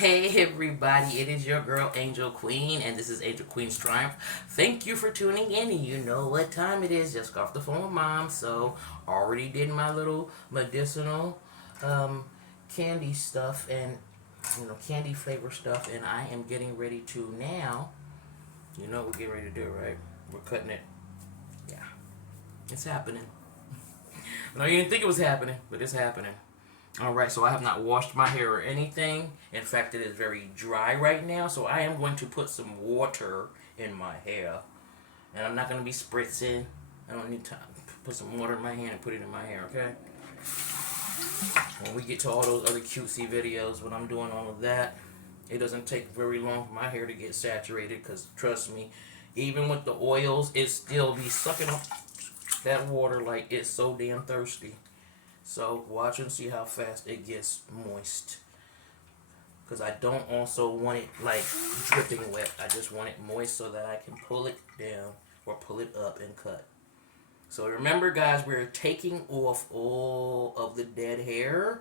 Hey everybody, it is your girl Angel Queen, and this is Angel Queen's Triumph. Thank you for tuning in, and you know what time it is. Just got off the phone with mom, so already did my little medicinal candy stuff and candy flavor stuff, and I am getting ready to now. You know what we're getting ready to do, right? We're cutting it. Yeah, it's happening. No, you didn't think it was happening, but it's happening. Alright, so I have not washed my hair or anything. In fact, it is very dry right now, so I am going to put some water in my hair. And I'm not going to be spritzing. I don't need to put some water in my hand and put it in my hair, okay? When we get to all those other cutesy videos, when I'm doing all of that, it doesn't take very long for my hair to get saturated, because trust me, even with the oils, it still be sucking up that water like it's so damn thirsty. So watch and see how fast it gets moist. Because I don't also want it like dripping wet. I just want it moist so that I can pull it down or pull it up and cut. So remember guys, we're taking off all of the dead hair.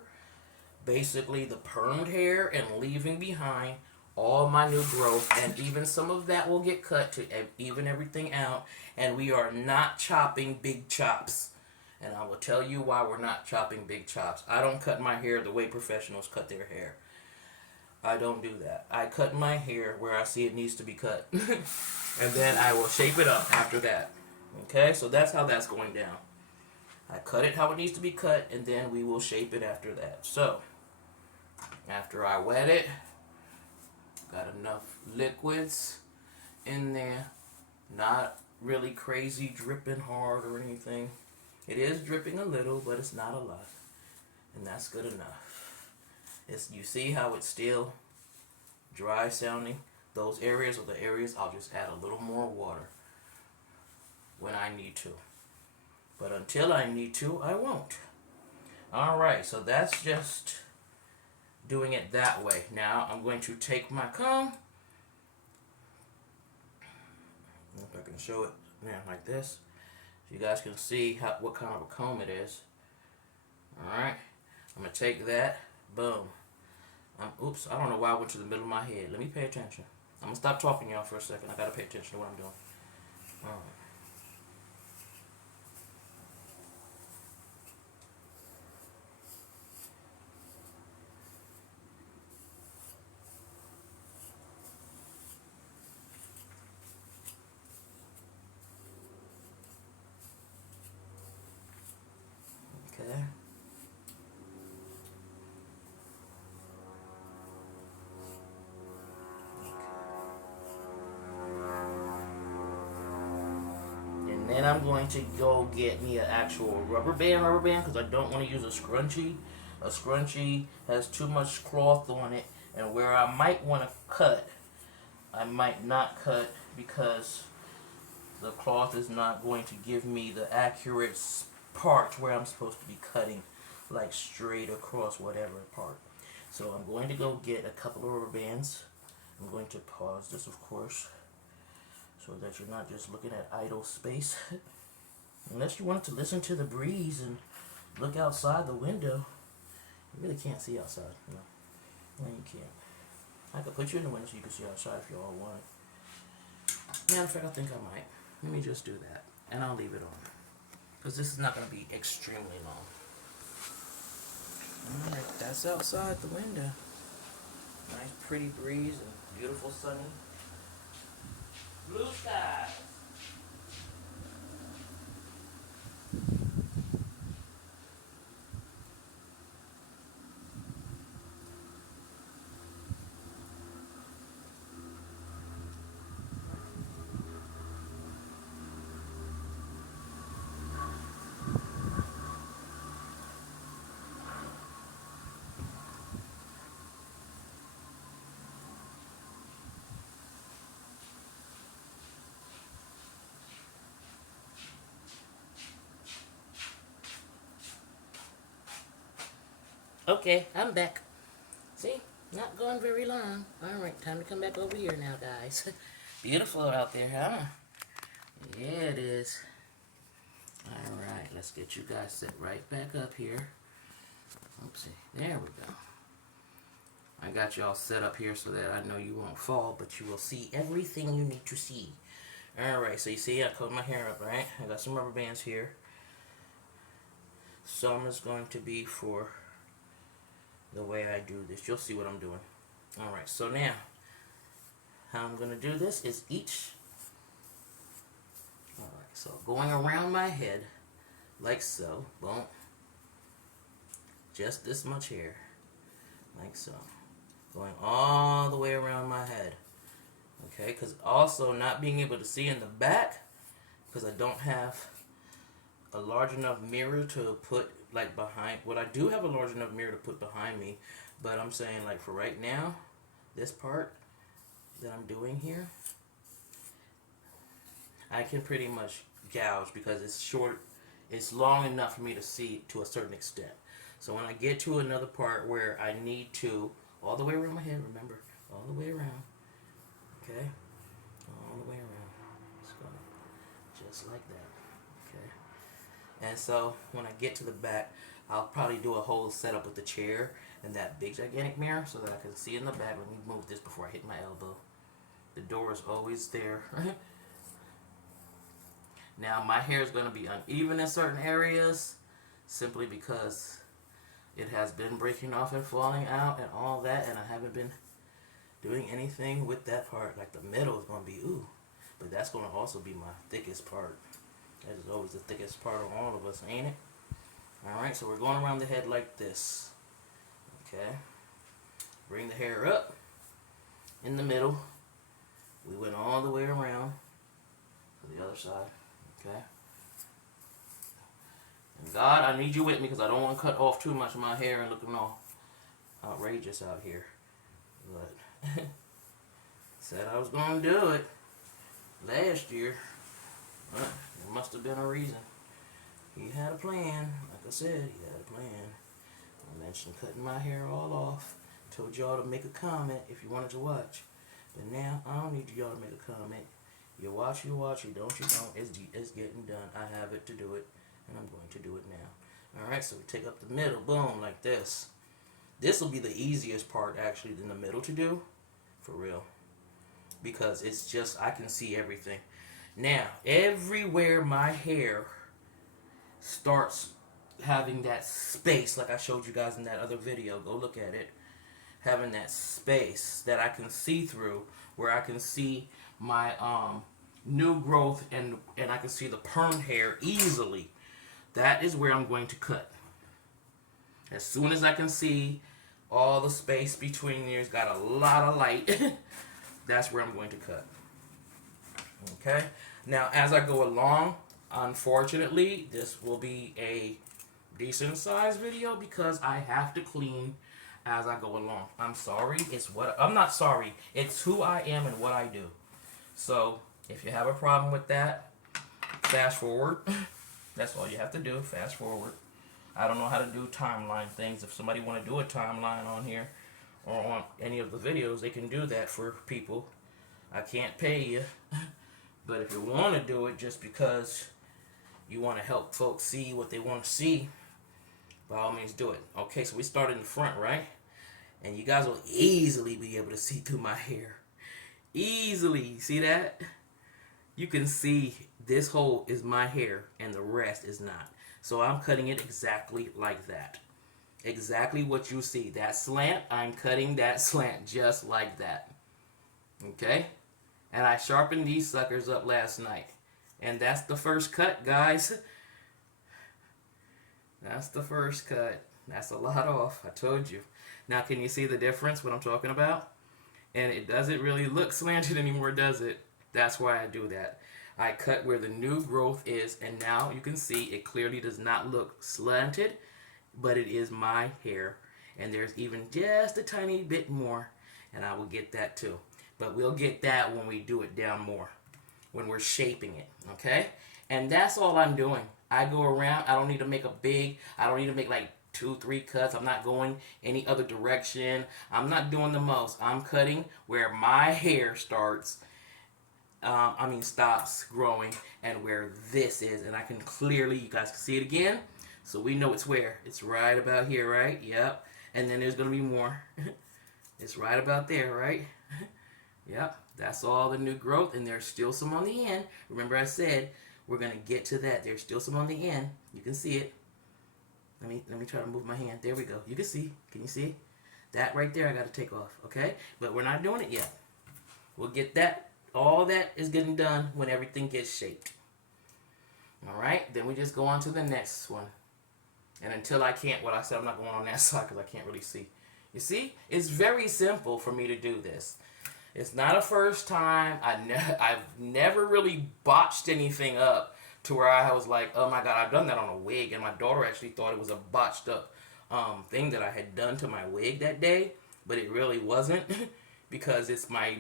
Basically the permed hair, and leaving behind all my new growth. And even some of that will get cut to even everything out. And we are not chopping big chops. And I will tell you why we're not chopping big chops. I don't cut my hair the way professionals cut their hair. I don't do that. I cut my hair where I see it needs to be cut. And then I will shape it up after that. Okay, so that's how that's going down. I cut it how it needs to be cut, and then we will shape it after that. So, after I wet it, got enough liquids in there. Not really crazy dripping hard or anything. It is dripping a little, but it's not a lot. And that's good enough. You see how it's still dry sounding? Those areas are the areas I'll just add a little more water when I need to. But until I need to, I won't. Alright, so that's just doing it that way. Now I'm going to take my comb. If I can show it now like this. So you guys can see what kind of a comb it is. Alright. I'm going to take that. Boom. Oops, I don't know why I went to the middle of my head. Let me pay attention. I'm going to stop talking y'all for a second. I got to pay attention to what I'm doing. Alright. Okay. And then I'm going to go get me an actual rubber band, because I don't want to use a scrunchie. A scrunchie has too much cloth on it, and where I might want to cut, I might not cut because the cloth is not going to give me the accurate part where I'm supposed to be cutting, like straight across whatever part. So I'm going to go get a couple of rubber bands. I'm going to pause this, of course, so that you're not just looking at idle space. Unless you wanted to listen to the breeze and look outside the window. You really can't see outside, you know. No, you can't. I could put you in the window so you can see outside if you all want. Matter of fact, I think I might. Let me just do that, and I'll leave it on, because this is not going to be extremely long. Alright, that's outside the window. Nice pretty breeze and beautiful sunny blue skies. Okay, I'm back. See? Not going very long. Alright, time to come back over here now, guys. Beautiful out there, huh? Yeah, it is. Alright, let's get you guys set right back up here. Oopsie. There we go. I got you all set up here so that I know you won't fall, but you will see everything you need to see. Alright, so you see I combed my hair up, right? I got some rubber bands here. Some is going to be for the way I do this. You'll see what I'm doing. Alright, so now, how I'm going to do this is each. Alright, so going around my head, like so. Boom. Just this much hair. Like so. Going all the way around my head. Okay, because also not being able to see in the back, because I don't have a large enough mirror to put like behind. Well, I do have a large enough mirror to put behind me, but I'm saying like for right now, this part that I'm doing here, I can pretty much gouge because it's short. It's long enough for me to see to a certain extent. So when I get to another part where I need to, all the way around my head, remember, all the way around, okay, all the way around, just like that, okay. And so when I get to the back, I'll probably do a whole setup with the chair and that big gigantic mirror so that I can see in the back. Let me move this before I hit my elbow. The door is always there. Now my hair is going to be uneven in certain areas simply because it has been breaking off and falling out and all that, and I haven't been doing anything with that part. Like the middle is going to be ooh, but that's going to also be my thickest part. That is always the thickest part of all of us, ain't it? Alright, so we're going around the head like this. Okay. Bring the hair up in the middle. We went all the way around to the other side. Okay. And God, I need you with me because I don't want to cut off too much of my hair and looking all outrageous out here. But said I was going to do it last year. But there must have been a reason. He had a plan. Like I said, he had a plan. I mentioned cutting my hair all off. Told y'all to make a comment if you wanted to watch. But now, I don't need y'all to make a comment. You watch, you watch. You don't, you don't. It's getting done. I have it to do it. And I'm going to do it now. Alright, so we take up the middle. Boom, like this. This will be the easiest part, actually, in the middle to do. For real. Because it's just, I can see everything. Now, everywhere my hair starts having that space, like I showed you guys in that other video, go look at it, having that space that I can see through, where I can see my new growth and I can see the perm hair easily. That is where I'm going to cut. As soon as I can see all the space between there's got a lot of light, that's where I'm going to cut. Okay? Now, as I go along, unfortunately, this will be a decent sized video because I have to clean as I go along. I'm sorry. I'm not sorry. It's who I am and what I do. So, if you have a problem with that, fast forward. That's all you have to do. Fast forward. I don't know how to do timeline things. If somebody want to do a timeline on here or on any of the videos, they can do that for people. I can't pay you. But if you want to do it just because you want to help folks see what they want to see, by all means do it. Okay, so we start in the front, right? And you guys will easily be able to see through my hair. Easily. See that? You can see this hole is my hair and the rest is not. So I'm cutting it exactly like that. Exactly what you see. That slant, I'm cutting that slant just like that. Okay? And I sharpened these suckers up last night. And that's the first cut, guys. That's the first cut. That's a lot off. I told you. Now, can you see the difference, what I'm talking about? And it doesn't really look slanted anymore, does it? That's why I do that. I cut where the new growth is, and now you can see it clearly does not look slanted, but it is my hair. And there's even just a tiny bit more, and I will get that too. But we'll get that when we do it down more, when we're shaping it, okay? And that's all I'm doing. I go around. I don't need to make I don't need to make like 2-3 cuts. I'm not going any other direction. I'm not doing the most. I'm cutting where my hair starts. Stops growing and where this is. And I can clearly, you guys can see it again. So we know it's where. It's right about here, right? Yep. And then there's going to be more. It's right about there, right? Yep, that's all the new growth, and there's still some on the end. Remember I said we're gonna get to that. There's still some on the end. You can see it. Let me try to move my hand. There we go. You can see. Can you see? That right there I gotta take off. Okay? But we're not doing it yet. We'll get that. All that is getting done when everything gets shaped. Alright? Then we just go on to the next one. And until I can't, what I said, I'm not going on that side because I can't really see. You see? It's very simple for me to do this. It's not a first time. I've never really botched anything up to where I was like, oh my god, I've done that on a wig, and my daughter actually thought it was a botched up thing that I had done to my wig that day, but it really wasn't because it's my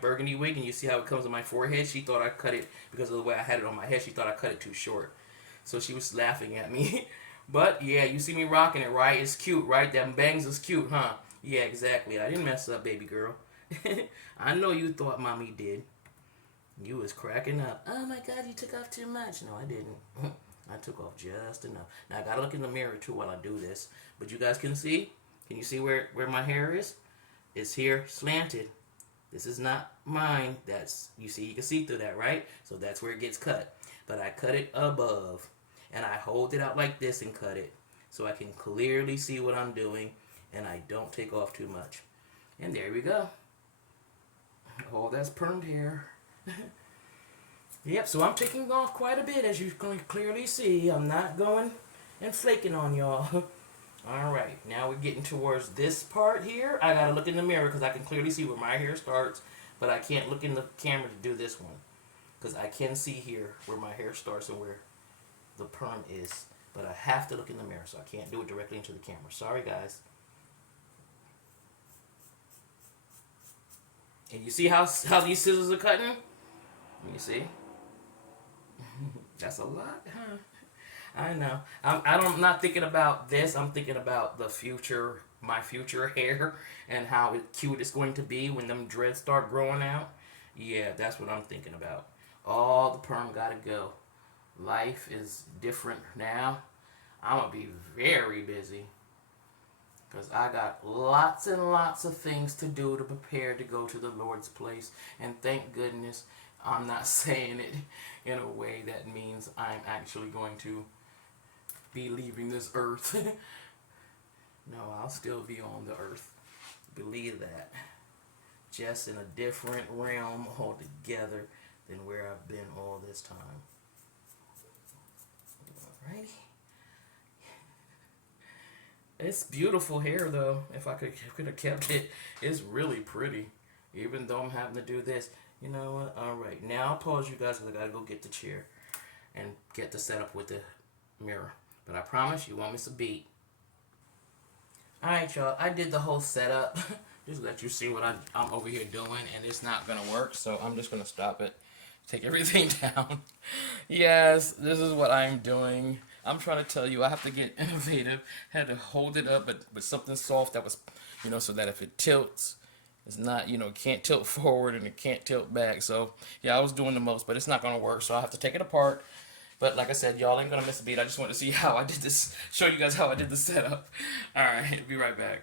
burgundy wig, and you see how it comes on my forehead. She thought I cut it because of the way I had it on my head. She thought I cut it too short, so she was laughing at me. But yeah, you see me rocking it, right? It's cute, right? Them bangs is cute, huh? Yeah, exactly. I didn't mess up, baby girl. I know you thought mommy did. You was cracking up. Oh my god, you took off too much. No, I didn't. I took off just enough. Now I gotta look in the mirror too while I do this. But you guys can see? Can you see where my hair is? It's here slanted. This is not mine. That's, you see, you can see through that, right? So that's where it gets cut. But I cut it above. And I hold it out like this and cut it. So I can clearly see what I'm doing. And I don't take off too much. And there we go. Oh, that's permed hair. Yep, so I'm taking off quite a bit, as you can clearly see. I'm not going and flaking on y'all. Alright, now we're getting towards this part here. I gotta look in the mirror because I can clearly see where my hair starts, but I can't look in the camera to do this one. Because I can see here where my hair starts and where the perm is. But I have to look in the mirror, so I can't do it directly into the camera. Sorry, guys. And you see how these scissors are cutting? You see? That's a lot, huh? I know. I'm not thinking about this. I'm thinking about the future, my future hair, and how cute it's going to be when them dreads start growing out. Yeah, that's what I'm thinking about. All the perm gotta go. Life is different now. I'm gonna be very busy. Because I got lots and lots of things to do to prepare to go to the Lord's place. And thank goodness I'm not saying it in a way that means I'm actually going to be leaving this earth. No, I'll still be on the earth. Believe that. Just in a different realm altogether than where I've been all this time. Alrighty. It's beautiful hair though. If I could have kept it, it's really pretty. Even though I'm having to do this. You know what? Alright. Now I'll pause you guys because I gotta go get the chair and get the setup with the mirror. But I promise you won't miss a beat. Alright, y'all. I did the whole setup. Just let you see what I'm over here doing, and it's not gonna work, so I'm just gonna stop it. Take everything down. Yes, this is what I'm doing. I'm trying to tell you, I have to get innovative. Had to hold it up, but with something soft that was, so that if it tilts, it's not, it can't tilt forward and it can't tilt back. So, yeah, I was doing the most, but it's not going to work. So I have to take it apart. But like I said, y'all ain't going to miss a beat. I just want to see how I did this, show you guys how I did the setup. All right, be right back.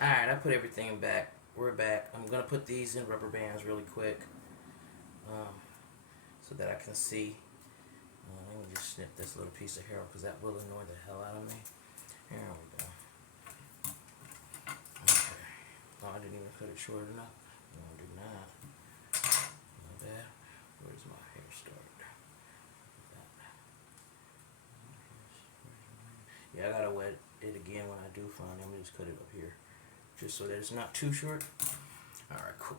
All right, I put everything back. We're back. I'm going to put these in rubber bands really quick so that I can see. Let me just snip this little piece of hair because that will annoy the hell out of me. Here we go. Okay. Oh, I didn't even cut it short enough. No, I did not. My bad. Where's my hair start? Yeah, I gotta wet it again when I do finally. I'm gonna just cut it up here. Just so that it's not too short. Alright, cool.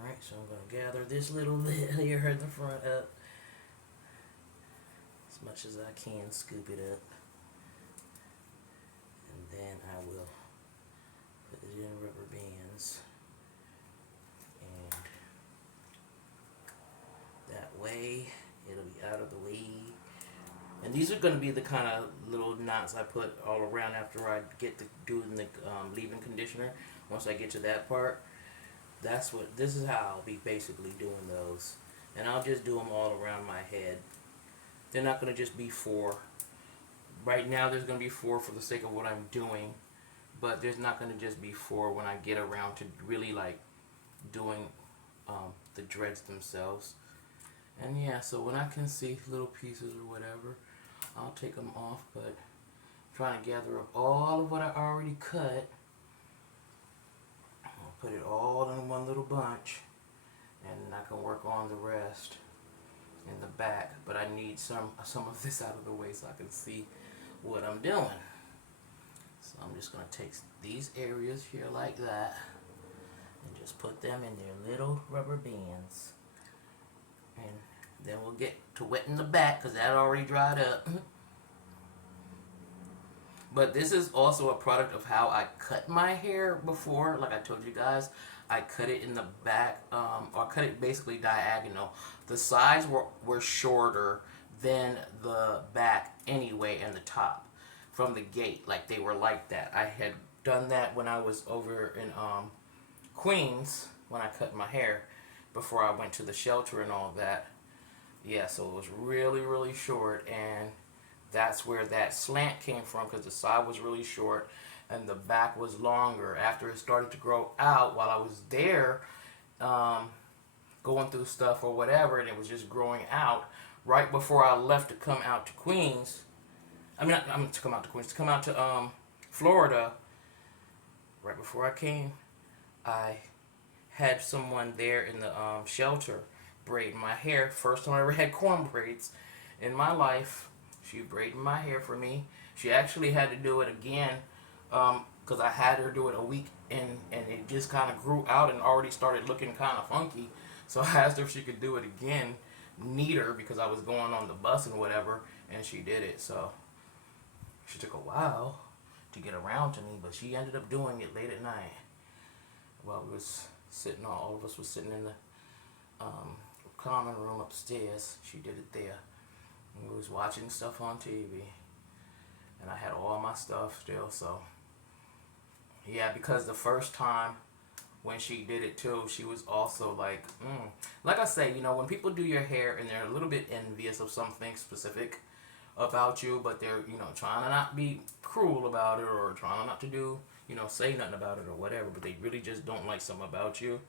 Alright, so I'm going to gather this little layer in the front up as much as I can, scoop it up, and then I will put it in rubber bands, and that way it'll be out of the way. And these are going to be the kind of little knots I put all around after I get to doing the leave-in conditioner. Once I get to that part, this is how I'll be basically doing those. And I'll just do them all around my head. They're not going to just be 4. Right now there's going to be 4 for the sake of what I'm doing, but there's not going to just be 4 when I get around to really like doing the dreads themselves. And yeah, so when I can see little pieces or whatever, I'll take them off, but I'm trying to gather up all of what I already cut. I'll put it all in one little bunch, and I can work on the rest in the back. But I need some of this out of the way so I can see what I'm doing. So I'm just going to take these areas here like that and just put them in their little rubber bands. And then we'll get to wetting the back because that already dried up. But this is also a product of how I cut my hair before. Like I told you guys, I cut it in the back, or cut it basically diagonal. The sides were shorter than the back anyway, and the top from the gate. Like they were like that. I had done that when I was over in Queens when I cut my hair before I went to the shelter and all that. Yeah, so it was really, really short, and that's where that slant came from because the side was really short and the back was longer. After it started to grow out while I was there, going through stuff or whatever, and it was just growing out. Right before I left to come out to Queens, to come out to Queens, to come out to Florida, right before I came, I had someone there in the shelter braid my hair. First time I ever had corn braids in my life. She braided my hair for me. She actually had to do it again because I had her do it a week and it just kind of grew out and already started looking kind of funky. So I asked her if she could do it again, neater, because I was going on the bus and whatever, and she did it. So she took a while to get around to me, but she ended up doing it late at night. While we was sitting, all of us was sitting in the common room upstairs. She did it there. And we was watching stuff on TV, and I had all my stuff still. So yeah, because the first time when she did it too, she was also like I say, when people do your hair and they're a little bit envious of something specific about you, but they're trying to not be cruel about it or trying not to do say nothing about it or whatever, but they really just don't like something about you,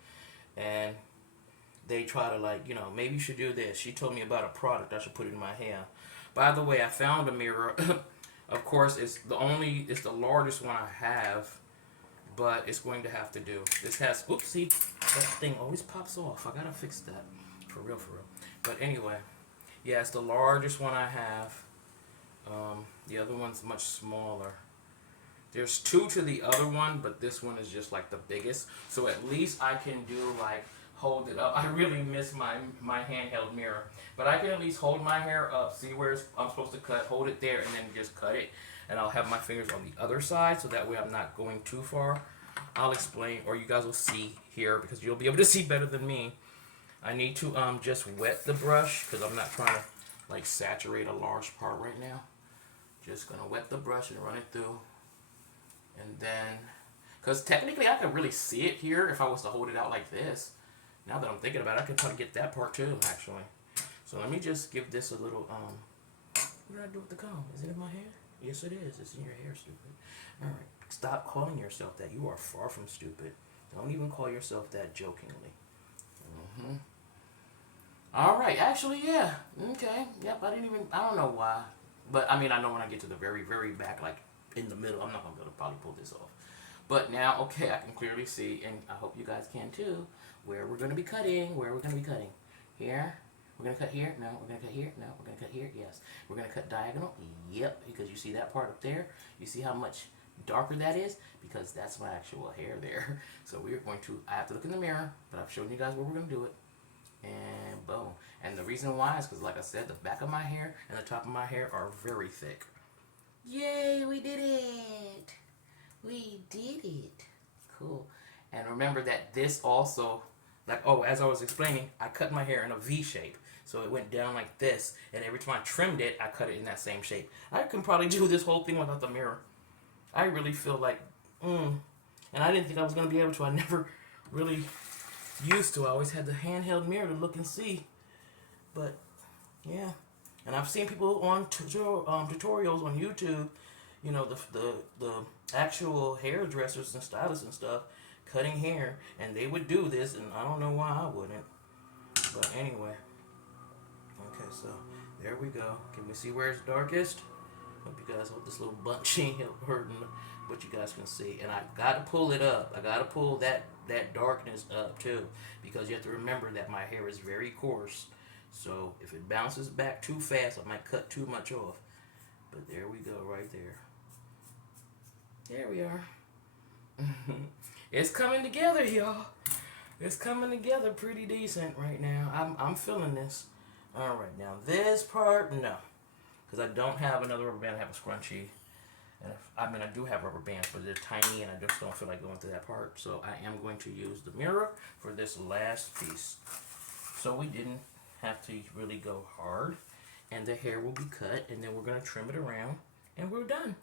and they try to maybe you should do this. She told me about a product I should put in my hair. By the way, I found a mirror. Of course, it's the largest one I have, but it's going to have to do. This has, oopsie, that thing always pops off. I gotta fix that, for real. But anyway, yeah, it's the largest one I have. The other one's much smaller. There's 2 to the other one, but this one is just like the biggest. So at least I can do hold it up. I really miss my handheld mirror, but I can at least hold my hair up, see where I'm supposed to cut, hold it there, and then just cut it. And I'll have my fingers on the other side, so that way I'm not going too far. I'll explain, or you guys will see here, because you'll be able to see better than me. I need to just wet the brush, because I'm not trying to saturate a large part right now. Just gonna wet the brush and run it through, and then, because technically I could really see it here if I was to hold it out like this. Now that I'm thinking about it, I could probably get that part too, actually. So let me just give this a little, what did I do with the comb? Is it in my hair? Yes, it is. It's in your hair, stupid. Alright, stop calling yourself that. You are far from stupid. Don't even call yourself that jokingly. Alright, actually, yeah. Okay, yep, I don't know why. But, I know when I get to the very, very back, in the middle, I'm not going to be able to probably pull this off. But now, okay, I can clearly see, and I hope you guys can too, where we're going to be cutting. Here. We're going to cut here. No, we're going to cut here. No, we're going to cut here. Yes. We're going to cut diagonal. Yep, because you see that part up there? You see how much darker that is? Because that's my actual hair there. So we are going to, I have to look in the mirror, but I've shown you guys where we're going to do it. And boom. And the reason why is because, like I said, the back of my hair and the top of my hair are very thick. Yay, we did it! We did it. Cool. And remember that this also, as I was explaining, I cut my hair in a V shape. So it went down like this. And every time I trimmed it, I cut it in that same shape. I can probably do this whole thing without the mirror. I really feel like, And I didn't think I was going to be able to. I never really used to. I always had the handheld mirror to look and see. But, yeah. And I've seen people on tutorials on YouTube, you know, the actual hairdressers and stylists and stuff cutting hair, and they would do this, and I don't know why I wouldn't. But anyway, okay, so there we go. Can we see where it's darkest? Hope you guys hope this little bunch ain't hurting, but you guys can see. And I gotta pull it up. I gotta pull that darkness up too, because you have to remember that my hair is very coarse. So if it bounces back too fast, I might cut too much off. But there we go, right there. There we are. It's coming together, y'all. It's coming together pretty decent right now. I'm feeling this. All right, now this part, no, because I don't have another rubber band. I have a scrunchie, and I mean I do have rubber bands, but they're tiny, and I just don't feel like going through that part. So I am going to use the mirror for this last piece. So we didn't have to really go hard, and the hair will be cut, and then we're gonna trim it around, and we're done.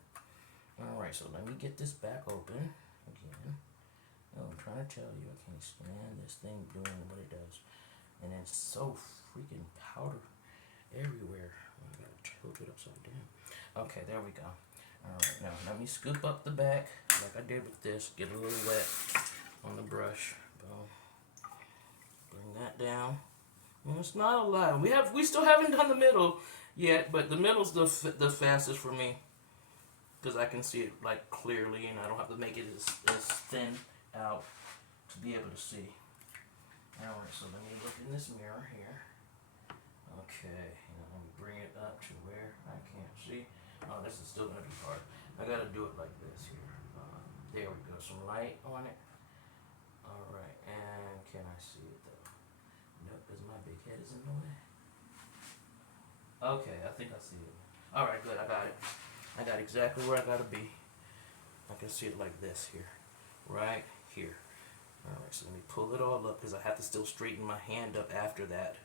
All right, so let me get this back open again. Oh, I'm trying to tell you, I can't stand this thing doing what it does. And it's so freaking powder everywhere. I gotta tilt it upside down. Okay, there we go. Alright, now let me scoop up the back like I did with this. Get a little wet on the brush. Boom. Bring that down. Well, it's not a lot. We still haven't done the middle yet, but the middle's the fastest for me, because I can see it like clearly, and I don't have to make it as thin out to be able to see. Alright, so let me look in this mirror here. Okay, and let me bring it up to where I can't see. Oh, this is still going to be hard. I got to do it like this here. There we go, some light on it. Alright, and can I see it though? Nope, because my big head is in the way. Okay, I think I see it. Alright, good, I got it. I got exactly where I got to be. I can see it like this here. Right here. Alright, so let me pull it all up, because I have to still straighten my hand up after that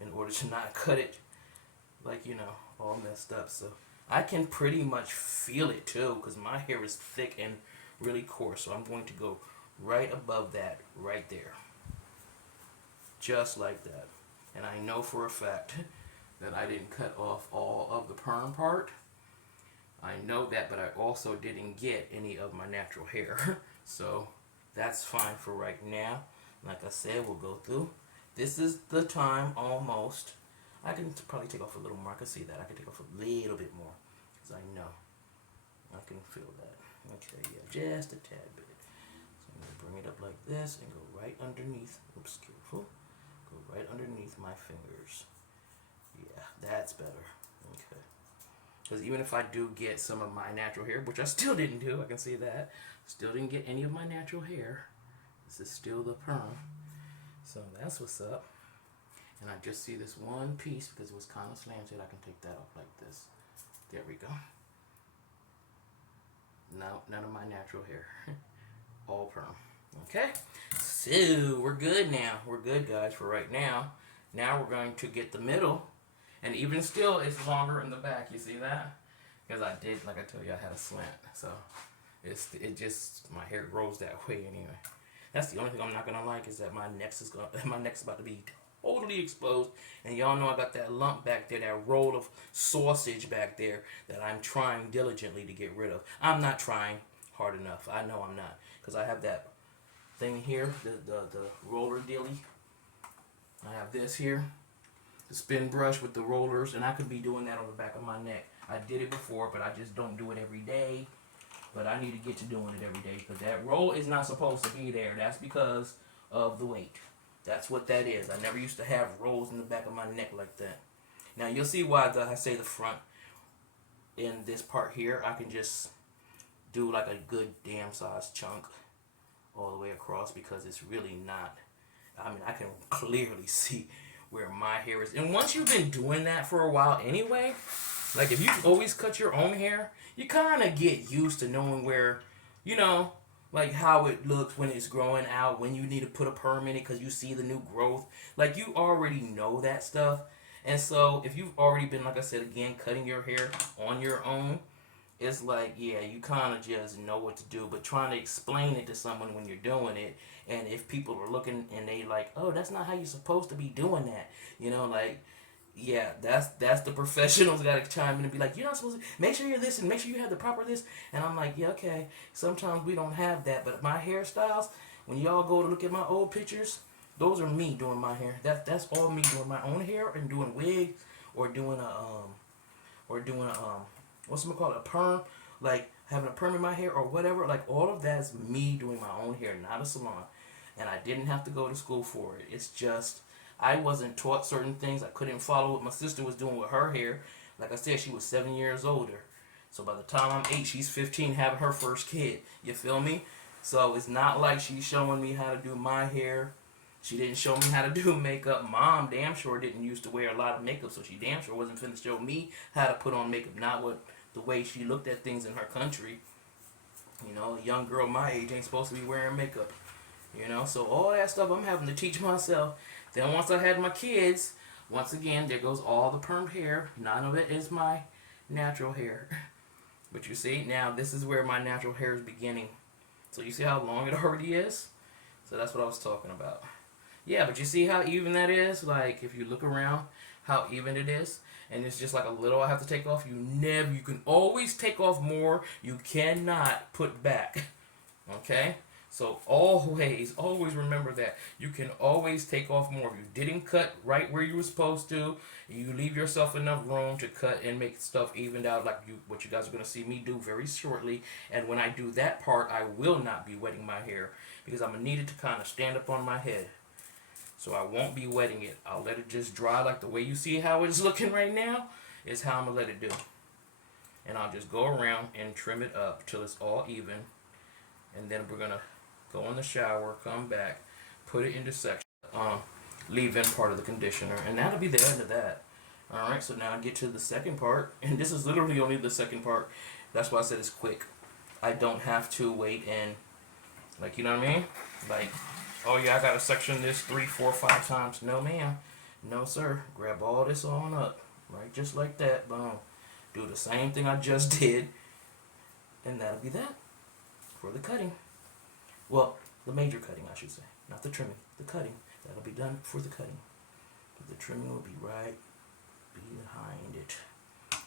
in order to not cut it like, you know, all messed up. So I can pretty much feel it too, because my hair is thick and really coarse. So I'm going to go right above that right there, just like that. And I know for a fact that I didn't cut off all of the perm part. I know that, but I also didn't get any of my natural hair. So that's fine for right now. Like I said, we'll go through. This is the time almost. I can probably take off a little more. I can see that. I can take off a little bit more, because I know. I can feel that. Okay, yeah, just a tad bit. So I'm going to bring it up like this and go right underneath. Oops, careful. Go right underneath my fingers. Yeah, that's better. Okay. Because even if I do get some of my natural hair, which I still didn't do, I can see that. Still didn't get any of my natural hair. This is still the perm. So that's what's up. And I just see this one piece, because it was kind of slanted. I can take that off like this. There we go. No, none of my natural hair. All perm. Okay? So, we're good now. We're good, guys, for right now. Now we're going to get the middle. And even still, it's longer in the back. You see that? Because I did, like I told you, I had a slant. So, it just, my hair grows that way anyway. That's the only thing I'm not gonna like, is that my neck's about to be totally exposed, and y'all know I got that lump back there, that roll of sausage back there that I'm trying diligently to get rid of. I'm not trying hard enough. I know I'm not, because I have that thing here, the roller dilly. I have this here, the spin brush with the rollers, and I could be doing that on the back of my neck. I did it before, but I just don't do it every day. But I need to get to doing it every day, because that roll is not supposed to be there. That's because of the weight. That's what that is. I never used to have rolls in the back of my neck like that. Now you'll see why I say the front in this part here. I can just do like a good damn size chunk all the way across, because it's really not. I mean, I can clearly see where my hair is. And once you've been doing that for a while anyway, like if you always cut your own hair, you kind of get used to knowing where, you know, like how it looks when it's growing out, when you need to put a perm in it because you see the new growth. Like you already know that stuff. And so if you've already been, like I said again, cutting your hair on your own, it's like, yeah, you kind of just know what to do. But trying to explain it to someone when you're doing it, and if people are looking and they like, oh, that's not how you're supposed to be doing that. You know, like, Yeah, that's the professionals got to chime in and be like, you're not supposed to make sure you're this and make sure you have the proper this. And I'm like, yeah, okay. Sometimes we don't have that, but my hairstyles, when y'all go to look at my old pictures, those are me doing my hair. That's all me doing my own hair and doing wigs or doing a what's it called, a perm, like having a perm in my hair or whatever. Like all of that is me doing my own hair, not a salon, and I didn't have to go to school for it. It's just I wasn't taught certain things. I couldn't follow what my sister was doing with her hair. Like I said, she was 7 years older. So by the time I'm 8, she's 15, having her first kid. You feel me? So it's not like she's showing me how to do my hair. She didn't show me how to do makeup. Mom damn sure didn't used to wear a lot of makeup, so she damn sure wasn't finna show me how to put on makeup. Not what the way she looked at things in her country. You know, a young girl my age ain't supposed to be wearing makeup. You know, so all that stuff I'm having to teach myself. Then once I had my kids, once again, there goes all the permed hair. None of it is my natural hair. But you see, now this is where my natural hair is beginning. So you see how long it already is? So that's what I was talking about. Yeah, but you see how even that is? Like, if you look around, how even it is? And it's just like a little I have to take off. You can always take off more. You cannot put back. Okay? So always remember that. You can always take off more. If you didn't cut right where you were supposed to, you leave yourself enough room to cut and make stuff evened out like what you guys are going to see me do very shortly. And when I do that part, I will not be wetting my hair because I'm going to need it to kind of stand up on my head. So I won't be wetting it. I'll let it just dry like the way you see how it's looking right now is how I'm going to let it do. And I'll just go around and trim it up till it's all even. And then we're going to go in the shower, come back, put it into section, leave in part of the conditioner. And that'll be the end of that. Alright, so now I get to the second part. And this is literally only the second part. That's why I said it's quick. I don't have to wait and, like, you know what I mean? Like, oh yeah, I gotta section this 3, 4, 5 times. No ma'am. No sir. Grab all this on up. Right, just like that. Boom. Do the same thing I just did. And that'll be that for the cutting. Well, the major cutting I should say. Not the trimming. The cutting. That'll be done for the cutting. The trimming will be right behind it.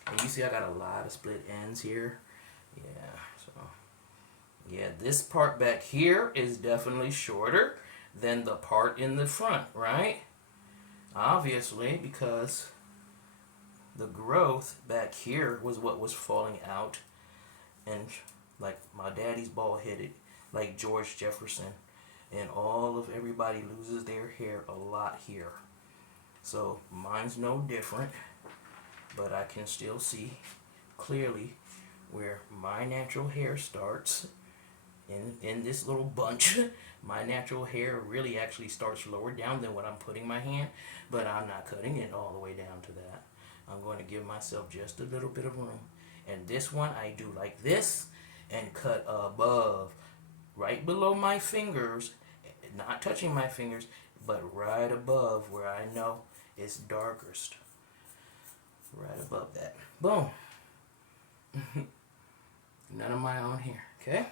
And you see I got a lot of split ends here. Yeah, so yeah, this part back here is definitely shorter than the part in the front, right? Obviously, because the growth back here was what was falling out. And like my daddy's bald headed, like George Jefferson. And all of everybody loses their hair a lot here. So mine's no different. But I can still see clearly where my natural hair starts in this little bunch. My natural hair really actually starts lower down than what I'm putting my hand, but I'm not cutting it all the way down to that. I'm going to give myself just a little bit of room. And this one I do like this and cut above, right below my fingers, not touching my fingers, but right above where I know it's darkest. Right above that. Boom. None of my own hair, okay?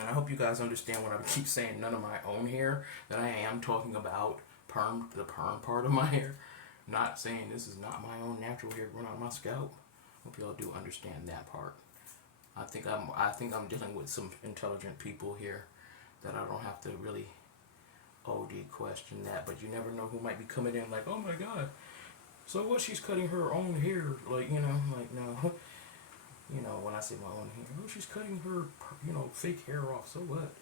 And I hope you guys understand when I keep saying none of my own hair, that I am talking about the perm part of my hair. Not saying this is not my own natural hair growing out of my scalp. Hope y'all do understand that part. I think I'm dealing with some intelligent people here that I don't have to really OD question that, but you never know who might be coming in like, oh my god, so what, she's cutting her own hair, like, you know, like, no. You know, when I say my own hair, oh, she's cutting her, you know, fake hair off, so what?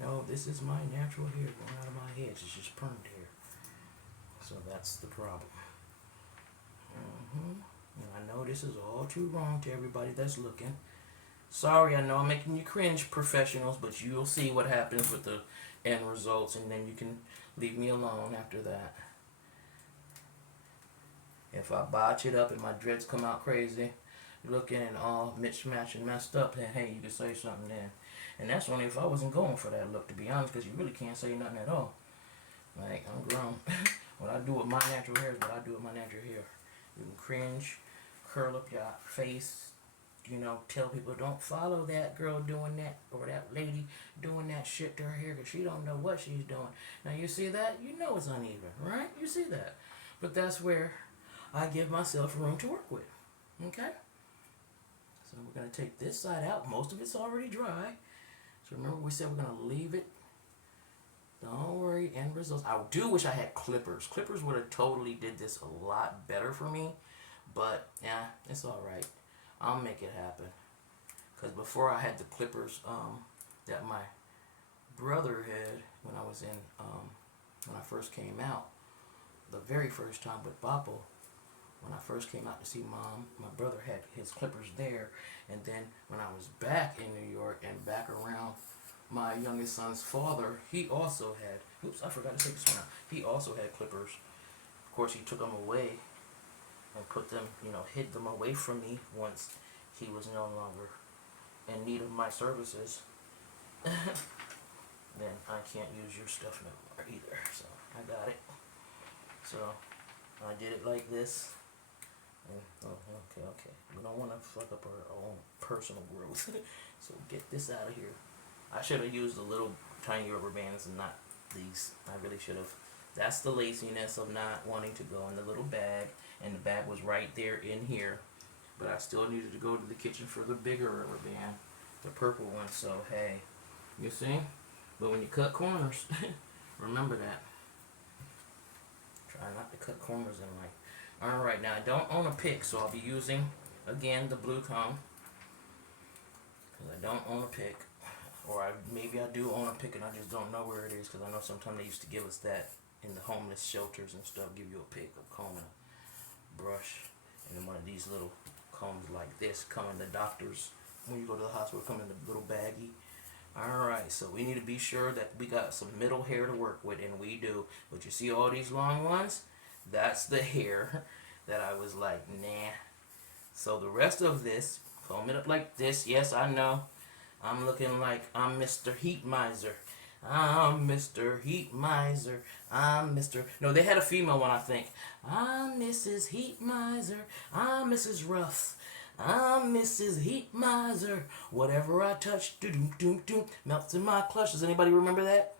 No, this is my natural hair going out of my head. It's just permed hair. So that's the problem. And I know this is all too wrong to everybody that's looking. Sorry, I know I'm making you cringe, professionals, but you'll see what happens with the end results, and then you can leave me alone after that. If I botch it up and my dreads come out crazy, looking all mismatched and messed up, then hey, you can say something then. And that's only if I wasn't going for that look, to be honest, because you really can't say nothing at all. Like, I'm grown. What I do with my natural hair is what I do with my natural hair. You can cringe, curl up your face, you know, tell people don't follow that girl doing that, or that lady doing that shit to her hair because she don't know what she's doing. Now you see that? You know it's uneven, right? You see that. But that's where I give myself room to work with. Okay? So we're going to take this side out. Most of it's already dry. So remember we said we're going to leave it. Don't worry, end results. I do wish I had clippers. Clippers would have totally did this a lot better for me. But, yeah, it's alright. I'll make it happen. Because before I had the clippers that my brother had when I was in, when I first came out, the very first time with Boppo, when I first came out to see Mom, my brother had his clippers there. And then when I was back in New York and back around my youngest son's father, he also had, oops, I forgot to take this one out. He also had clippers. Of course, he took them away and put them, hid them away from me once he was no longer in need of my services. Then I can't use your stuff no more either. So I got it. So I did it like this. And, okay. We don't want to fuck up our own personal growth. So get this out of here. I should have used the little tiny rubber bands and not these. I really should have. That's the laziness of not wanting to go in the little bag. And the bag was right there in here. But I still needed to go to the kitchen for the bigger rubber band. The purple one. So, hey. You see? But when you cut corners, remember that. Try not to cut corners in life. Alright, now I don't own a pick, so I'll be using, again, the blue comb. Because I don't own a pick. Or maybe I do own a pick and I just don't know where it is. Because I know sometimes they used to give us that in the homeless shelters and stuff. Give you a pick, a comb, and a brush. And then one of these little combs like this come in the doctor's. When you go to the hospital, come in the little baggie. Alright, so we need to be sure that we got some middle hair to work with, and we do. But you see all these long ones? That's the hair that I was like, nah. So the rest of this, comb it up like this. Yes, I know. I'm looking like I'm Mr. Heat Miser. I'm Mr. Heat Miser. I'm Mr. No, they had a female one, I think. I'm Mrs. Heat Miser. I'm Mrs. Ruff. I'm Mrs. Heat Miser. Whatever I touch, do-do-do-do, melts in my clutch. Does anybody remember that?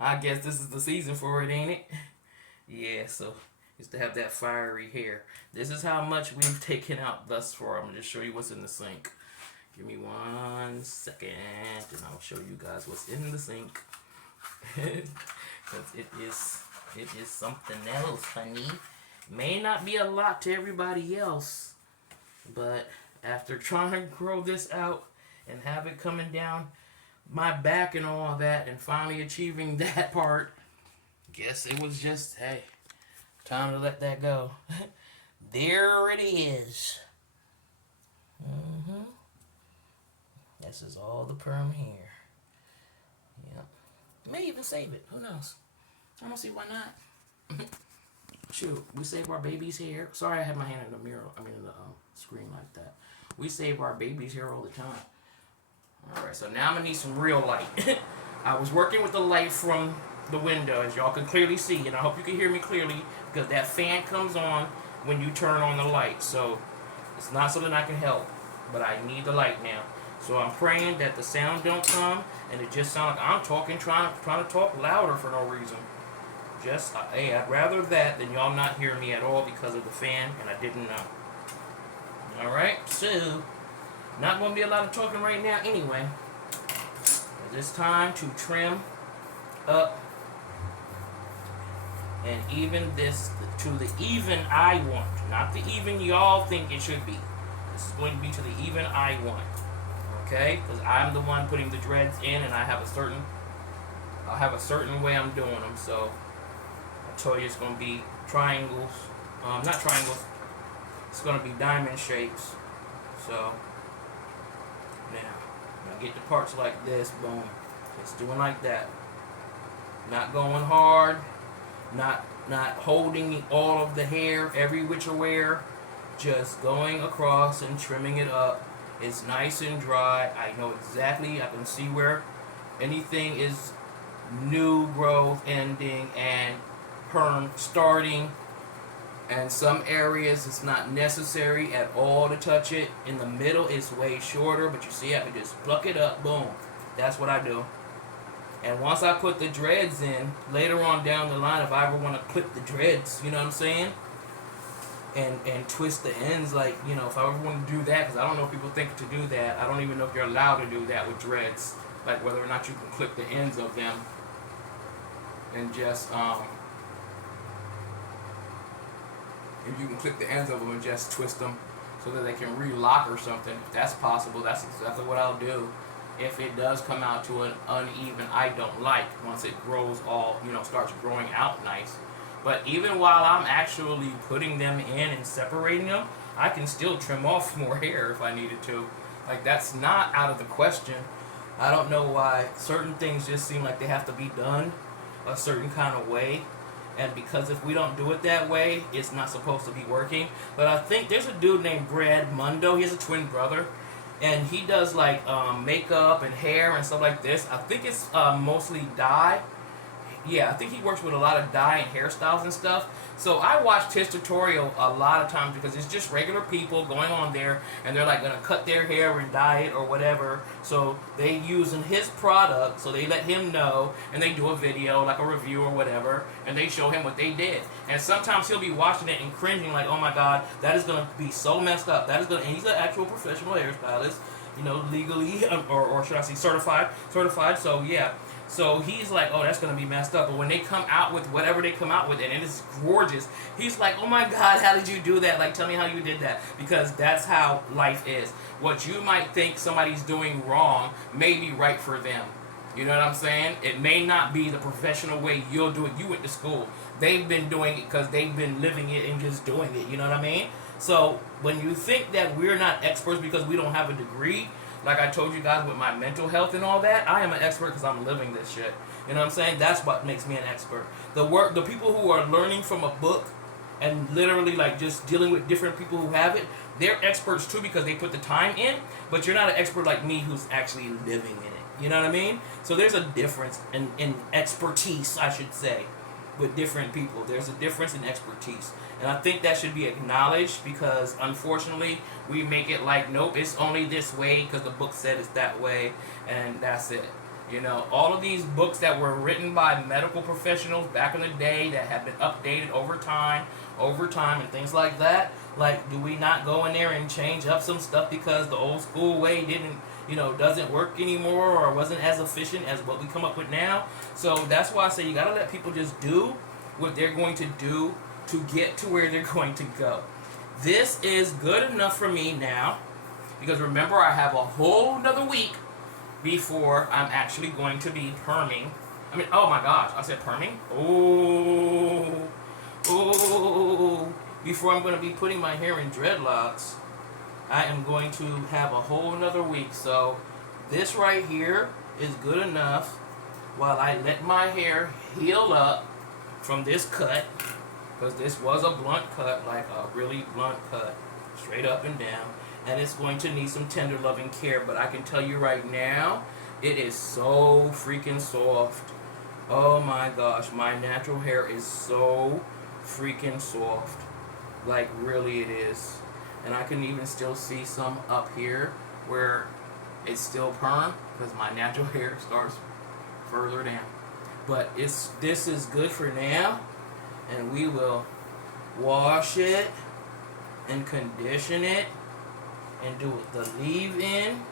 I guess this is the season for it, ain't it? Yeah, so used to have that fiery hair. This is how much we've taken out thus far. I'm going to just show you what's in the sink. Give me 1 second, and I'll show you guys what's in the sink. Because it is something else, honey. May not be a lot to everybody else, but after trying to grow this out and have it coming down my back and all that, and finally achieving that part, guess it was just, hey, time to let that go. There it is. This is all the perm hair. Yep. May even save it. Who knows? I don't see why not. Shoot, we save our baby's hair. Sorry, I had my hand in the mirror. I mean, in the screen like that. We save our baby's hair all the time. Alright, so now I'm going to need some real light. I was working with the light from the window, as y'all can clearly see. And I hope you can hear me clearly, because that fan comes on when you turn on the light. So, it's not something I can help. But I need the light now. So I'm praying that the sound don't come, and it just sounds like I'm talking, trying to talk louder for no reason. Just, hey, I'd rather that than y'all not hear me at all because of the fan, and I didn't know. Alright, so, not going to be a lot of talking right now anyway. It's time to trim up and even this to the even I want. Not the even y'all think it should be. This is going to be to the even I want. Okay? Because I'm the one putting the dreads in, and I have a certain way I'm doing them, so I told you it's going to be triangles. Not triangles. It's going to be diamond shapes. So, now get the parts like this. Boom. Just doing like that. Not going hard. Not holding all of the hair every which way. Just going across and trimming it up. It's nice and dry. I know exactly. I can see where anything is new growth ending and perm starting. And some areas it's not necessary at all to touch it. In the middle it's way shorter, but you see I can just pluck it up, boom. That's what I do. And once I put the dreads in, later on down the line, if I ever want to clip the dreads, you know what I'm saying? And twist the ends, like, you know, if I ever want to do that, because I don't know if people think to do that. I don't even know if you're allowed to do that with dreads, like whether or not you can clip the ends of them and just if you can clip the ends of them and just twist them so that they can relock or something. If that's possible, that's exactly what I'll do. If it does come out to an uneven, I don't like once it grows all, you know, starts growing out nice. But even while I'm actually putting them in and separating them, I can still trim off more hair if I needed to. Like, that's not out of the question. I don't know why certain things just seem like they have to be done a certain kind of way. And because if we don't do it that way, it's not supposed to be working. But I think there's a dude named Brad Mundo. He has a twin brother. And he does like makeup and hair and stuff like this. I think it's mostly dye. Yeah, I think he works with a lot of dye and hairstyles and stuff. So I watched his tutorial a lot of times because it's just regular people going on there and they're like going to cut their hair and dye it or whatever. So they using his product, so they let him know and they do a video, like a review or whatever, and they show him what they did. And sometimes he'll be watching it and cringing like, oh my god, that is going to be so messed up. That is going to, and he's an actual professional hairstylist, you know, legally, or should I say certified, so yeah. So he's like, oh, that's going to be messed up. But when they come out with whatever they come out with, and it is gorgeous, he's like, oh my God, how did you do that? Like, tell me how you did that. Because that's how life is. What you might think somebody's doing wrong may be right for them. You know what I'm saying? It may not be the professional way you'll do it. You went to school. They've been doing it because they've been living it and just doing it. You know what I mean? So when you think that we're not experts because we don't have a degree, like I told you guys with my mental health and all that, I am an expert because I'm living this shit. You know what I'm saying? That's what makes me an expert. The people who are learning from a book and literally like just dealing with different people who have it, they're experts too because they put the time in, but you're not an expert like me who's actually living in it. You know what I mean? So there's a difference in expertise, I should say, with different people. There's a difference in expertise. And I think that should be acknowledged because, unfortunately, we make it like, nope, it's only this way because the book said it's that way, and that's it. You know, all of these books that were written by medical professionals back in the day that have been updated over time, and things like that, like, do we not go in there and change up some stuff because the old school way doesn't work anymore or wasn't as efficient as what we come up with now? So that's why I say you got to let people just do what they're going to do to get to where they're going to go. This is good enough for me now because remember I have a whole nother week before I'm actually going to be perming. I mean, oh my gosh, I said perming? Before I'm going to be putting my hair in dreadlocks, I am going to have a whole nother week. So this right here is good enough while I let my hair heal up from this cut. Because this was a blunt cut, like a really blunt cut, straight up and down. And it's going to need some tender loving care. But I can tell you right now, it is so freaking soft. Oh my gosh, my natural hair is so freaking soft. Like, really it is. And I can even still see some up here where it's still perm. Because my natural hair starts further down. But this is good for now. And we will wash it and condition it and do the leave-in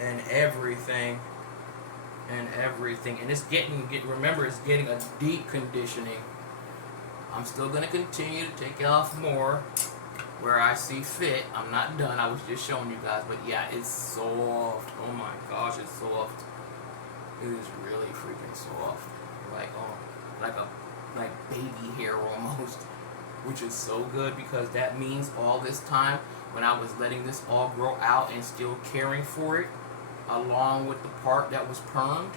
and everything. And it's remember, it's getting a deep conditioning. I'm still going to continue to take off more where I see fit. I'm not done. I was just showing you guys. But yeah, it's soft. Oh my gosh, it's soft. It is really freaking soft. Like baby hair almost, which is so good because that means all this time when I was letting this all grow out and still caring for it along with the part that was permed,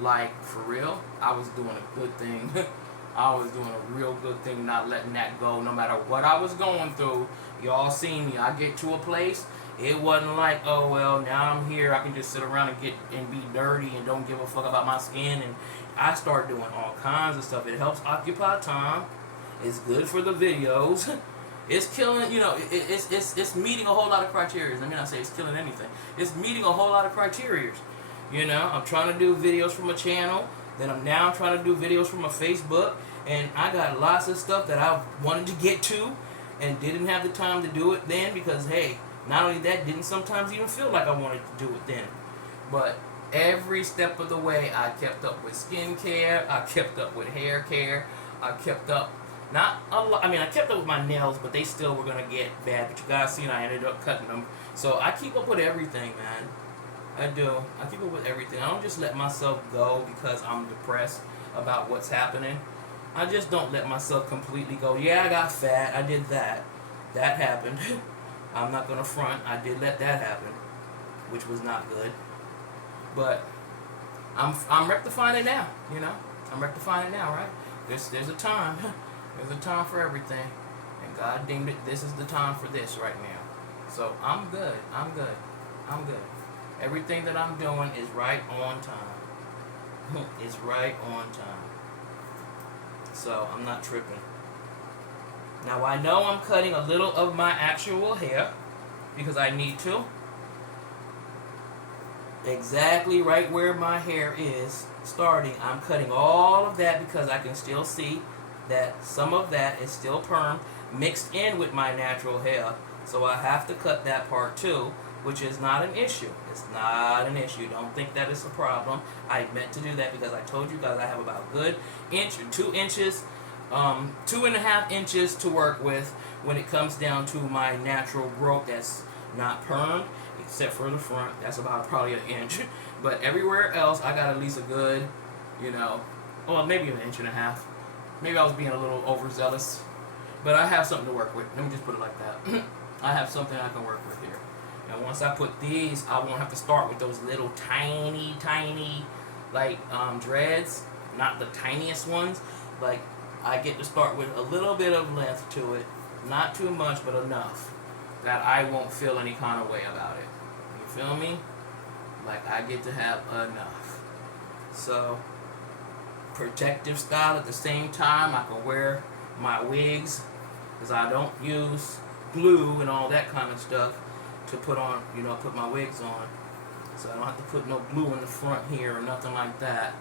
like for real, I was doing a good thing. I was doing a real good thing, not letting that go no matter what I was going through. Y'all seen me. I get to a place, it wasn't like, oh well, now I'm here, I can just sit around and be dirty and don't give a fuck about my skin. And I start doing all kinds of stuff. It helps occupy time. It's good for the videos. It's killing, it's meeting a whole lot of criteria. I mean, I say it's killing anything. It's meeting a whole lot of criteria. You know, I'm trying to do videos from a channel. Then I'm now trying to do videos from a Facebook. And I got lots of stuff that I wanted to get to and didn't have the time to do it then because, hey, not only that, didn't sometimes even feel like I wanted to do it then. But every step of the way, I kept up with skincare. I kept up with hair care. I kept up, not a lot. I mean, I kept up with my nails, but they still were gonna get bad. But you guys seen, I ended up cutting them. So I keep up with everything, man. I do. I keep up with everything. I don't just let myself go because I'm depressed about what's happening. I just don't let myself completely go. Yeah, I got fat. I did that. That happened. I'm not gonna front. I did let that happen, which was not good. But I'm rectifying it now. You know, I'm rectifying it now, right? There's a time. There's a time for everything, and God deemed it. This is the time for this right now. So I'm good. I'm good. I'm good. Everything that I'm doing is right on time. It's right on time. So I'm not tripping. Now I know I'm cutting a little of my actual hair because I need to. Exactly right where my hair is starting, I'm cutting all of that because I can still see that some of that is still perm mixed in with my natural hair. So I have to cut that part too, which is not an issue. It's not an issue. Don't think that it's a problem. I meant to do that because I told you guys I have about a good inch or 2 inches, 2.5 inches to work with when it comes down to my natural growth that's not permed, except for the front. That's about probably an inch. But everywhere else, I got at least a good, you know, well, maybe an inch and a half. Maybe I was being a little overzealous. But I have something to work with. Let me just put it like that. I have something I can work with here. And once I put these, I won't have to start with those little tiny, like, dreads. Not the tiniest ones. Like, I get to start with a little bit of length to it. Not too much, but enough that I won't feel any kind of way about it. You feel me? Like, I get to have enough. So, protective style at the same time. I can wear my wigs because I don't use glue and all that kind of stuff to put on, you know, put my wigs on. So I don't have to put no glue in the front here or nothing like that.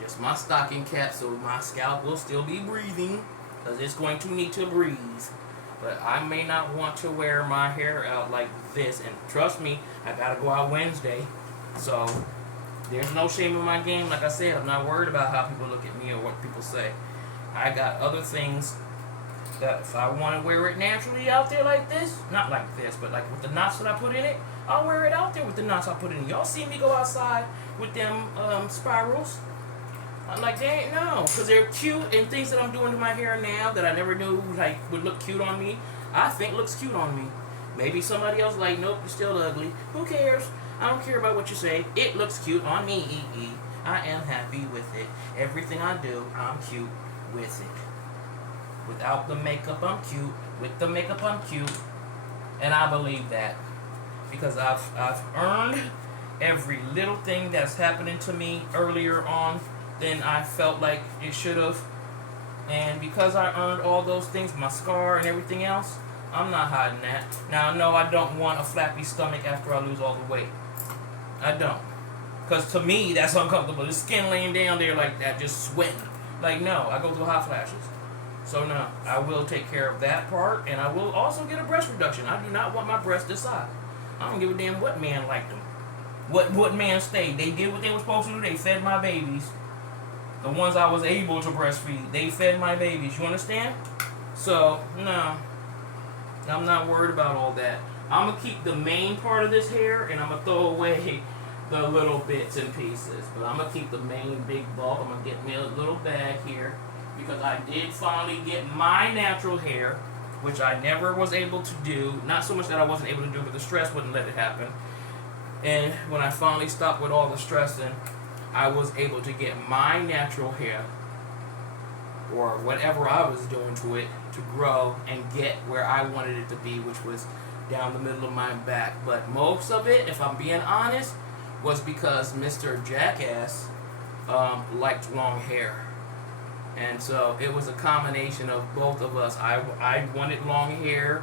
Just my stocking cap so my scalp will still be breathing because it's going to need to breathe. But I may not want to wear my hair out like this. And trust me, I gotta go out Wednesday. So there's no shame in my game. Like I said, I'm not worried about how people look at me or what people say. I got other things that if I want to wear it naturally out there like this, not like this, but like with the knots that I put in it, I'll wear it out there with the knots I put in. Y'all see me go outside with them spirals? I'm like, they ain't no, because they're cute and things that I'm doing to my hair now that I never knew like would look cute on me. I think looks cute on me. Maybe somebody else like, nope, you're still ugly. Who cares? I don't care about what you say. It looks cute on me. I am happy with it. Everything I do, I'm cute with it. Without the makeup, I'm cute. With the makeup, I'm cute. And I believe that because I've earned every little thing that's happening to me earlier on than I felt like it should have. And because I earned all those things, my scar and everything else, I'm not hiding that. Now, no, I don't want a flappy stomach after I lose all the weight. I don't. Because to me, that's uncomfortable. The skin laying down there like that, just sweating. Like, no, I go through hot flashes. So, no, I will take care of that part. And I will also get a breast reduction. I do not want my breasts this side. I don't give a damn what man liked them. What man stayed. They did what they were supposed to do. They fed my babies. The ones I was able to breastfeed. They fed my babies. You understand? So, no. I'm not worried about all that. I'm going to keep the main part of this hair, and I'm going to throw away the little bits and pieces. But I'm going to keep the main big bulk. I'm going to get me a little bag here, because I did finally get my natural hair, which I never was able to do. Not so much that I wasn't able to do, but the stress wouldn't let it happen. And when I finally stopped with all the stressing, I was able to get my natural hair, or whatever I was doing to it, to grow and get where I wanted it to be, which was down the middle of my back. But most of it, if I'm being honest, was because Mr. Jackass liked long hair. And so it was a combination of both of us. I wanted long hair,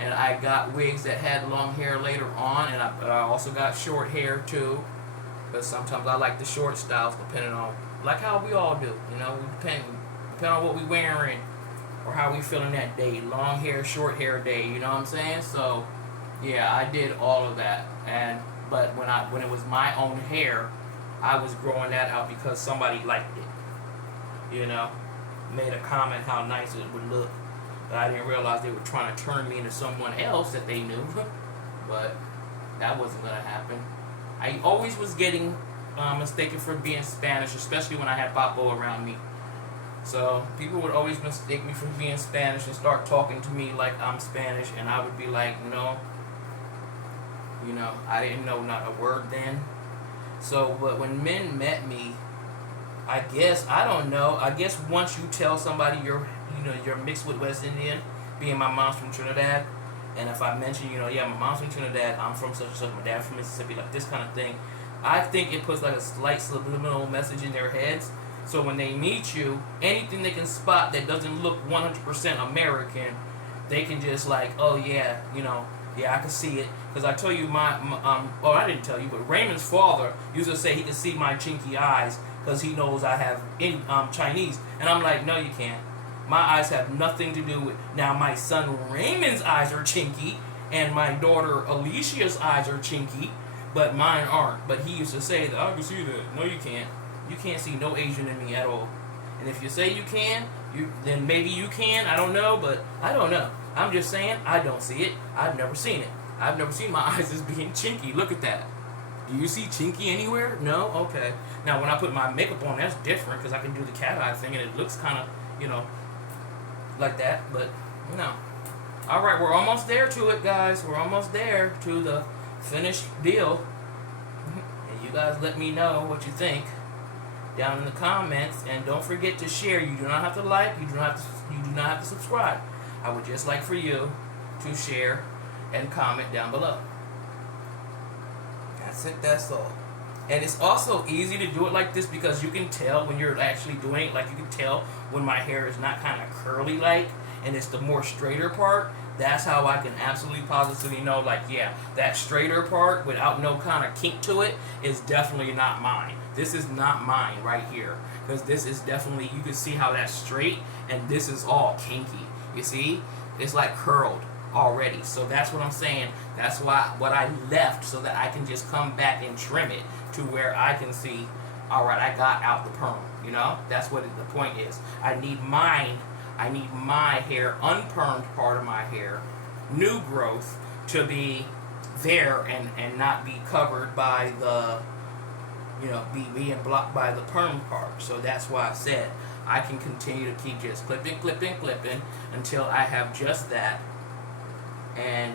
and I got wigs that had long hair later on, and I also got short hair too. But sometimes I like the short styles, depending on like how we all do. You know, depending on what we wearing or how we feeling that day. Long hair, short hair day. You know what I'm saying? So yeah, I did all of that. And but when it was my own hair, I was growing that out because somebody liked it. You know, made a comment how nice it would look. But I didn't realize they were trying to turn me into someone else that they knew. But that wasn't gonna happen. I always was getting mistaken for being Spanish, especially when I had Papo around me. So people would always mistake me for being Spanish and start talking to me like I'm Spanish, and I would be like, no, you know, I didn't know not a word then. So, but when men met me, I guess I don't know. I guess once you tell somebody you're mixed with West Indian, being my mom's from Trinidad, and if I mention, yeah, my mom's from Trinidad, I'm from such and such, my dad's from Mississippi, like this kind of thing, I think it puts like a slight subliminal message in their heads. So when they meet you, anything they can spot that doesn't look 100% American, they can just like, oh yeah, yeah, I can see it. Because I tell you, I didn't tell you, but Raymond's father used to say he could see my chinky eyes because he knows I have Chinese. And I'm like, no, you can't. My eyes have nothing to do with. Now, my son Raymond's eyes are chinky, and my daughter Alicia's eyes are chinky, but mine aren't. But he used to say that I can see that. No, you can't. You can't see no Asian in me at all. And if you say you can, then maybe you can. I don't know, but I don't know. I'm just saying I don't see it. I've never seen it. I've never seen my eyes as being chinky. Look at that. Do you see chinky anywhere? No? Okay. Now, when I put my makeup on, that's different because I can do the cat eye thing and it looks kind of, like that. But, All right, we're almost there to it, guys. We're almost there to the finished deal. And you guys let me know what you think down in the comments. And don't forget to share. You do not have to like. You do not have to subscribe. I would just like for you to share and comment down below. That's it, that's all. And it's also easy to do it like this because you can tell when you're actually doing it. Like you can tell when my hair is not kind of curly like, and it's the more straighter part. That's how I can absolutely positively know, like, yeah, that straighter part without no kind of kink to it is definitely not mine. This is not mine right here. Because this is definitely, you can see how that's straight, and this is all kinky. You see? It's like curled already. So that's what I'm saying. That's why what I left so that I can just come back and trim it to where I can see, all right, I got out the perm. That's what the point is. I need my hair, unpermed part of my hair, new growth, to be there and not be covered by the, being blocked by the perm part. So that's why I said I can continue to keep just clipping until I have just that, and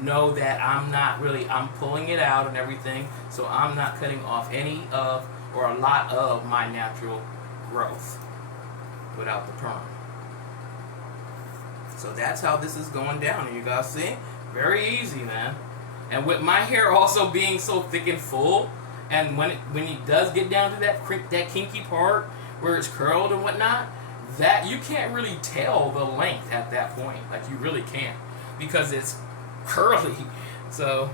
know that I'm pulling it out and everything, so I'm not cutting off any of or a lot of my natural growth without the perm. So that's how this is going down, and you guys see? Very easy, man. And with my hair also being so thick and full, and when it does get down to that kinky part where it's curled and whatnot, that you can't really tell the length at that point. Like, you really can't, because it's curly. So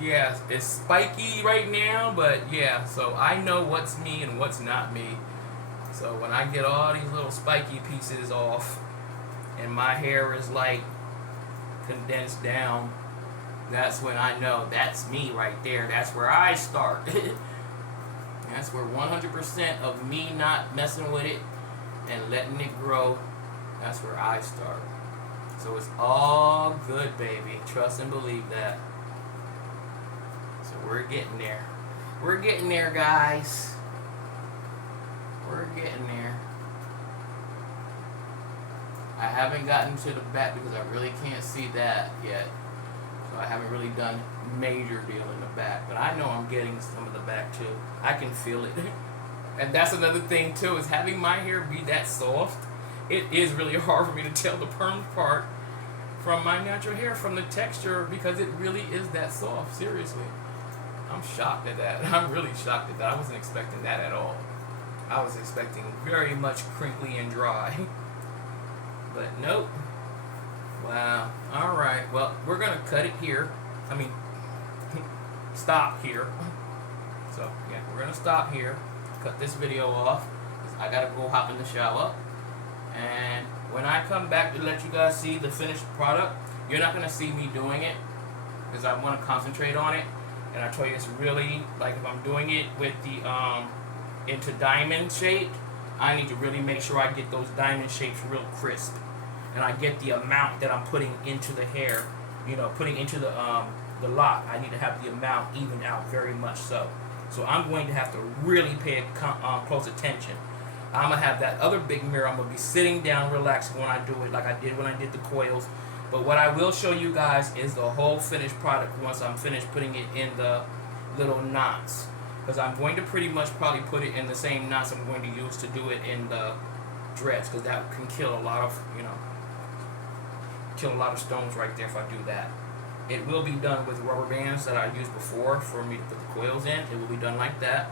yeah, it's spiky right now, but yeah, so I know what's me and what's not me. So when I get all these little spiky pieces off and my hair is like condensed down, that's when I know that's me right there. That's where I start. That's where 100% of me not messing with it and letting it grow, that's where I start. So it's all good, baby. Trust and believe that. So we're getting there. We're getting there, guys. We're getting there. I haven't gotten to the back because I really can't see that yet. So I haven't really done major deal in the back. But I know I'm getting some of the back too. I can feel it. And that's another thing too, is having my hair be that soft. It is really hard for me to tell the perm part from my natural hair, from the texture, because it really is that soft. Seriously. I'm shocked at that. I'm really shocked at that. I wasn't expecting that at all. I was expecting very much crinkly and dry. But nope. Wow. Alright, well, we're going to cut it here. Stop here. So yeah, we're gonna stop here, cut this video off. I gotta go hop in the shower, and when I come back to let you guys see the finished product, you're not gonna see me doing it because I want to concentrate on it. And I tell you, it's really like if I'm doing it with the into diamond shape, I need to really make sure I get those diamond shapes real crisp, and I get the amount that I'm putting into the hair. You know, putting into the lock. I need to have the amount evened out very much so. So I'm going to have to really pay close attention. I'm gonna have that other big mirror. I'm gonna be sitting down, relaxing when I do it, like I did when I did the coils. But what I will show you guys is the whole finished product once I'm finished putting it in the little knots. Because I'm going to pretty much probably put it in the same knots I'm going to use to do it in the dreads. Because that can kill a lot of, kill a lot of stones right there if I do that. It will be done with rubber bands that I used before for me to put the coils in. It will be done like that.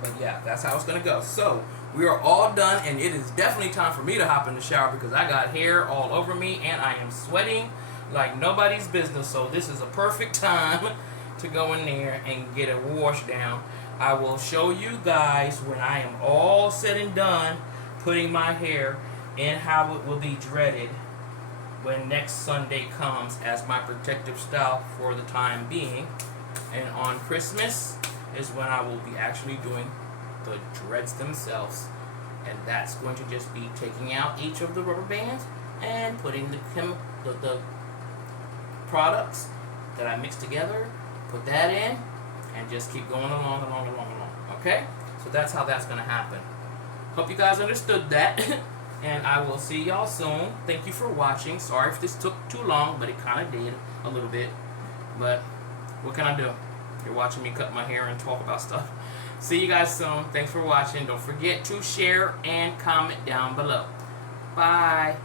But yeah, that's how it's going to go. So, we are all done, and it is definitely time for me to hop in the shower because I got hair all over me, and I am sweating like nobody's business. So this is a perfect time to go in there and get a wash down. I will show you guys when I am all said and done putting my hair and how it will be dreaded when next Sunday comes as my protective style for the time being. And on Christmas is when I will be actually doing the dreads themselves, and that's going to just be taking out each of the rubber bands and putting the products that I mixed together, put that in, and just keep going along. Okay, so that's how that's going to happen. Hope you guys understood that. And I will see y'all soon. Thank you for watching. Sorry if this took too long, but it kind of did a little bit. But what can I do? You're watching me cut my hair and talk about stuff. See you guys soon. Thanks for watching. Don't forget to share and comment down below. Bye.